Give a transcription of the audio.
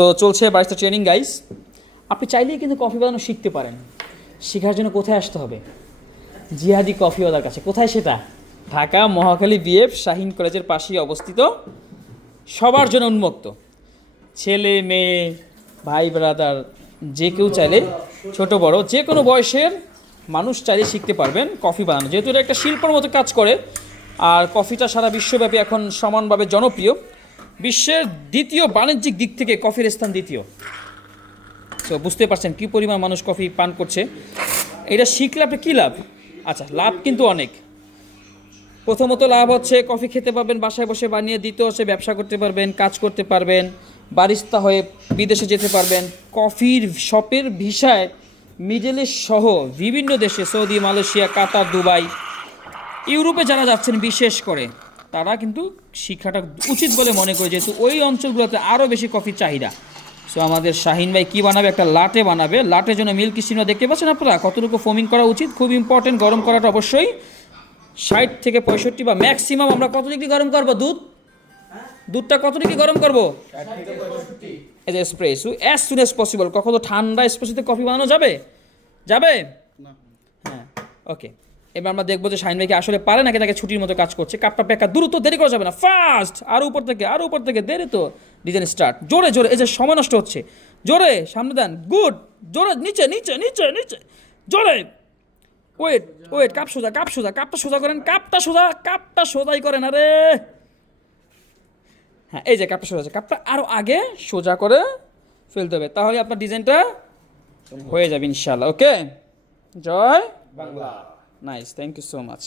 তো চলছে barista training guys. আপনি চাইলেই কিন্তু কফি বানানো শিখতে পারেন। শেখার জন্য কোথায় আসতে হবে? জিহাদি কফিওয়ালার কাছে। কোথায় সেটা? ঢাকা মহাখালী বিএফ শাহিন কলেজের পাশেই অবস্থিত। সবার জন্য উন্মুক্ত, ছেলে মেয়ে ভাই ব্রাদার যে কেউ চাইলে, ছোট বড় যে কোনো বয়সের মানুষ চাইলে শিখতে পারবেন কফি বানানো, যেহেতু এটা একটা শিল্পের মতো কাজ করে। আর কফিটা সারা বিশ্বব্যাপী এখন সমানভাবে জনপ্রিয়। বিশ্বের দ্বিতীয় বাণিজ্যিক দিক থেকে কফির স্থান দ্বিতীয়। তো বুঝতে পারছেন কী পরিমাণ মানুষ কফি পান করছে। এটা শিখলে আপনার কী লাভ? আচ্ছা, লাভ কিন্তু অনেক। প্রথমত লাভ হচ্ছে কফি খেতে পারবেন, বাসায় বসে বানিয়ে। দ্বিতীয় হচ্ছে ব্যবসা করতে পারবেন, কাজ করতে পারবেন, বারিস্তা হয়ে বিদেশে যেতে পারবেন। কফির শপের ভিসায় মিডল ইস্ট সহ বিভিন্ন দেশে, সৌদি, মালয়েশিয়া, কাতার, দুবাই, ইউরোপে যারা যাচ্ছেন বিশেষ করে, তারা কিন্তু শিক্ষাটা উচিত বলে মনে করে, যেহেতু ওই অঞ্চলগুলোতে আরও বেশি কফির চাহিদা। সো আমাদের শাহিন ভাই কী বানাবে? একটা লাটে বানাবে। লাটের জন্য মিল্ক স্টিমটা দেখতে পাচ্ছেন আপনারা কতটুকু ফোমিং করা উচিত, খুব ইম্পর্টেন্ট। গরম করাটা অবশ্যই 60 থেকে 65 বা ম্যাক্সিমাম আমরা কত ডিগ্রি গরম করবো? দুধটা কত ডিগ্রি গরম করবো? As espresso as soon as possible. কখনো ঠান্ডা এসপ্রেসোতে কফি বানানো যাবে? যাবে? হ্যাঁ, ওকে। এবার আমরা দেখবো যে শাহিন ভাই কি আসলে পারে নাকি তাকে ছুটির মতো কাজ করছে। কাপটা প্যাকা দ্রুত, দেরি করা যাবে না, ফাস্ট। আরও উপর থেকে দেরি তো। ডিজাইন স্টার্ট, জোরে জোরে। এই যে সময় নষ্ট হচ্ছে, জোরে সামনে দেন, গুড। জোরে নিচে নিচে নিচে নিচে, জোরে। ওয়েট, কাপটা সোজা করেন, কাপটা সোজাই করেন। আরে হ্যাঁ, এই যে কাপটা সোজা আছে, কাপটা আরও আগে সোজা করে ফেলতে হবে, তাহলে আপনার ডিজাইনটা হয়ে যাবে ইনশাল্লাহ। ওকে, জয় বাংলা। Nice, thank you so much.